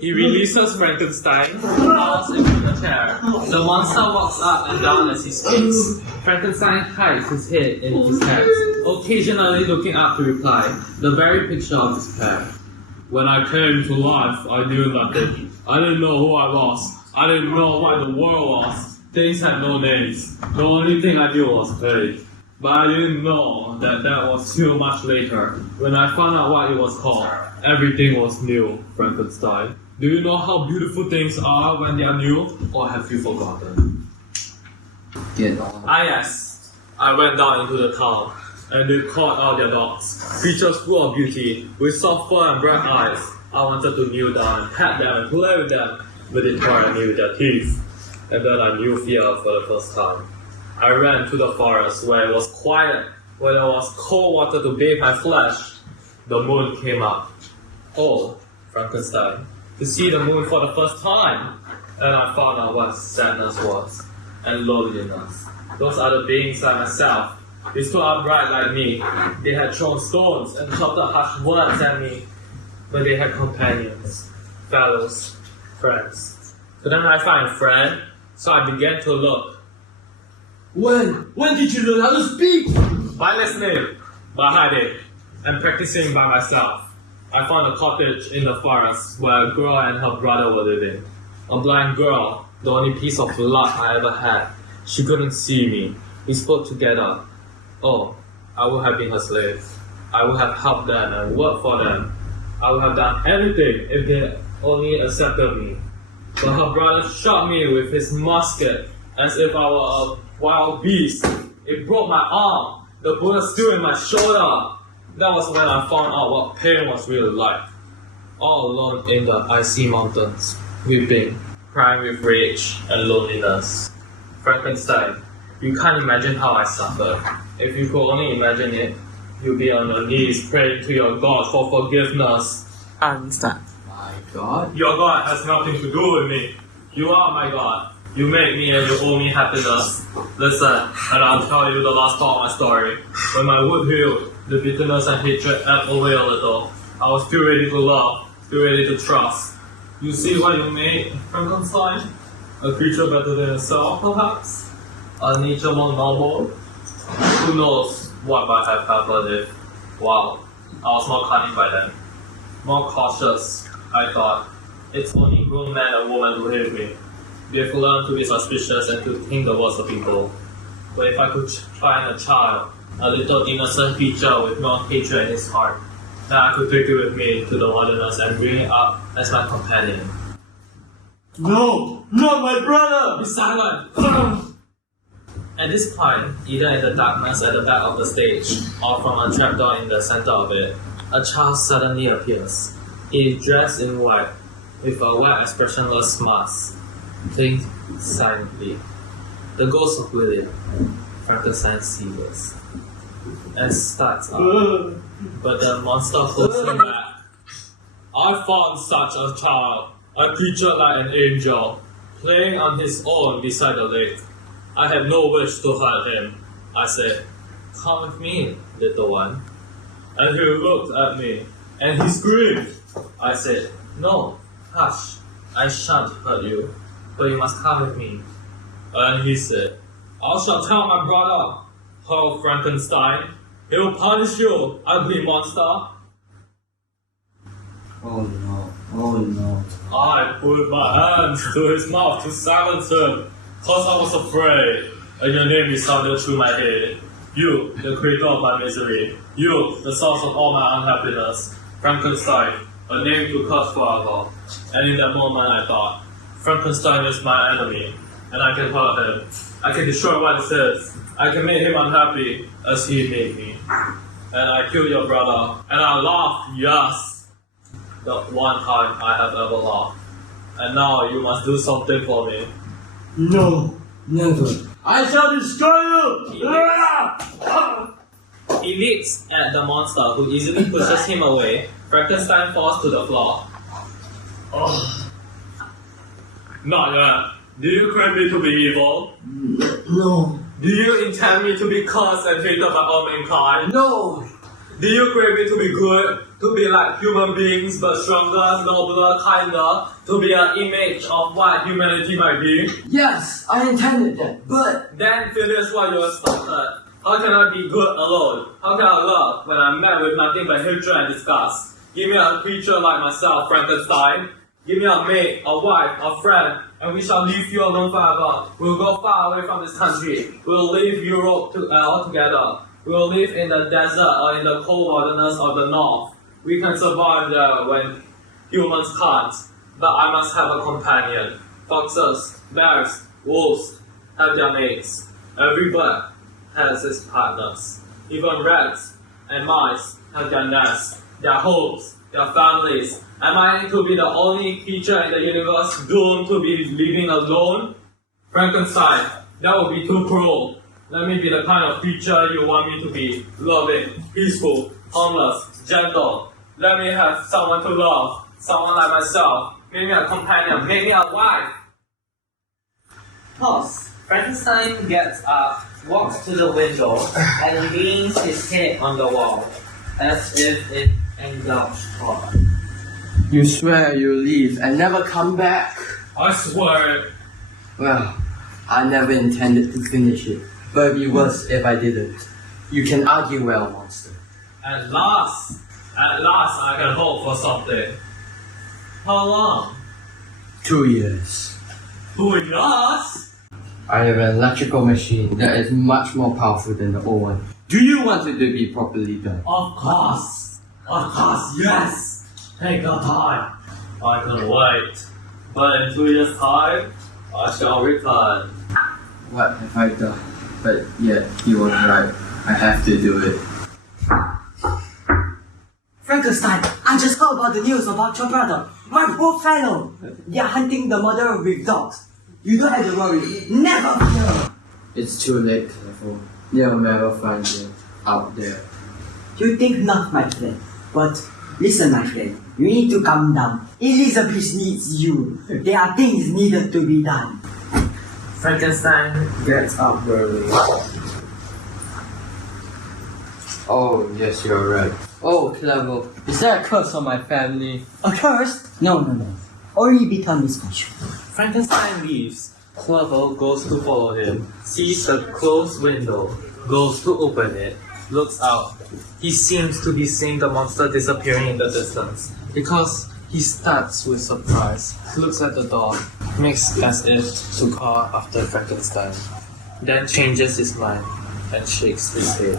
He releases Frankenstein, falls into the chair. The monster walks up and down as he speaks. Frankenstein hides his head in his hands, occasionally looking up to reply, the very picture of despair. When I came to life, I knew nothing. I didn't know who I was. I didn't know what the world was. Things had no names. The only thing I knew was pain. But I didn't know that was too much later. When I found out what it was called, everything was new, Frankenstein. Do you know how beautiful things are when they are new? Or have you forgotten? Get on. Ah yes, I went down into the town, and they called out their dogs. Creatures full of beauty, with soft fur and bright eyes. I wanted to kneel down and pet them and play with them, but they tore at me with their teeth. And then I knew fear for the first time. I ran to the forest where it was quiet, where there was cold water to bathe my flesh. The moon came up. Oh, Frankenstein, to see the moon for the first time. And I found out what sadness was, and loneliness. Those other beings like myself, they stood upright like me. They had thrown stones and shouted harsh words at me. But they had companions, fellows, friends. Couldn't I find a friend? So I began to look. When did you learn how to speak? By listening, by hiding, and practicing by myself. I found a cottage in the forest where a girl and her brother were living. A blind girl, the only piece of luck I ever had. She couldn't see me. We spoke together. Oh, I would have been her slave. I would have helped them and worked for them. I would have done anything if they only accepted me. But her brother shot me with his musket as if I were a wild beast. It broke my arm. The bullet still in my shoulder. That was when I found out what pain was really like. All alone in the icy mountains, weeping, crying with rage and loneliness. Frankenstein, you can't imagine how I suffered. If you could only imagine it, you'd be on your knees praying to your God for forgiveness. I understand. My God. Your God has nothing to do with me. You are my God. You made me and you owe me happiness. Listen, and I'll tell you the last part of my story. When my wound healed, the bitterness and hatred ebbed away a little. I was still ready to love, still ready to trust. You see what you made, Frankenstein? A creature better than yourself, perhaps? A nature more noble? Who knows what might have happened if, wow, I was more cunning by then. More cautious, I thought. It's only grown men and women who hate me. We have learned to be suspicious and to think the worst of people. But if I could find a child, a little innocent creature with no hatred in his heart, then I could take it with me to the wilderness and bring it up as my companion. No, not my brother! Be silent! At this point, either in the darkness at the back of the stage or from a trapdoor in the center of it, a child suddenly appears. He is dressed in white, with a white expressionless mask, playing silently. The ghost of William, Frankenstein sees and starts up, but the monster holds him back. I found such a child, a creature like an angel, playing on his own beside the lake. I had no wish to hurt him. I said, "Come with me, little one." And he looked at me, and he screamed. I said, "No, hush, I shan't hurt you, but you must come with me." And he said, "I shall tell my brother, oh Frankenstein, he will punish you, ugly monster." Oh no, oh no. I put my hands to his mouth to silence him, cause I was afraid, and your name resounded through my head. You, the creator of my misery. You, the source of all my unhappiness. Frankenstein, a name to curse forever. And in that moment I thought, Frankenstein is my enemy, and I can hurt him. I can destroy what he says. I can make him unhappy, as he made me. And I killed your brother, and I laughed, yes. The one time I have ever laughed. And now you must do something for me. No, never. I shall destroy you! He leaps at the monster, who easily pushes him away. Frankenstein falls to the floor. Oh. Not yet. Do you claim me to be evil? No, Do you intend me to be cursed and hated by all mankind? no. Do you crave it to be good? To be like human beings but stronger, nobler, kinder? To be an image of what humanity might be? Yes, I intended that, but Then finish what you started. How can I be good alone? How can I love when I'm met with nothing but hatred and disgust? Give me a creature like myself, Frankenstein. Give me a mate, a wife, a friend, and we shall leave you alone forever. We'll go far away from this country. We'll leave Europe altogether. We'll live in the desert or in the cold wilderness of the north. We can survive there when humans can't. But I must have a companion. Foxes, bears, wolves have their mates. Every bird has its partners. Even rats and mice have their nests, their homes, their families. Am I to be the only creature in the universe doomed to be living alone? Frankenstein, that would be too cruel. Let me be the kind of creature you want me to be. Loving, peaceful, harmless, gentle. Let me have someone to love. Someone like myself. Make me a companion. Make me a wife. Pause. Frankenstein gets up, walks to the window, and leans his head on the wall, as if it engulfed thought. you swear you'll leave and never come back. I swear. Well, I never intended to finish it, but it'd be worse if I didn't. You can argue well, monster. At last I can hope for something. How long? 2 years. 2 years? I have an electrical machine that is much more powerful than the old one. Do you want it to be properly done? Of course, yes. Take your time. I can wait. But in 2 years' time, I shall return. What have I done? But yet, he was right. I have to do it. Frankenstein, I just heard about the news about your brother. My poor fellow. They are hunting the murderer with dogs. You don't have to worry. Never fear. It's too late, therefore. They'll never find you out there. You think not, my friend. But listen, my friend. You need to calm down. Elizabeth needs you. There are things needed to be done. Frankenstein gets up early. Oh, yes, you're right. Oh, clever. Is that a curse on my family? A curse? No. Only become misfortune. Frankenstein leaves. Clever goes to follow him, sees the closed window, goes to open it, looks out. He seems to be seeing the monster disappearing in the distance. Because he starts with surprise, looks at the door, makes as if to call after Frankenstein, then changes his mind and shakes his head.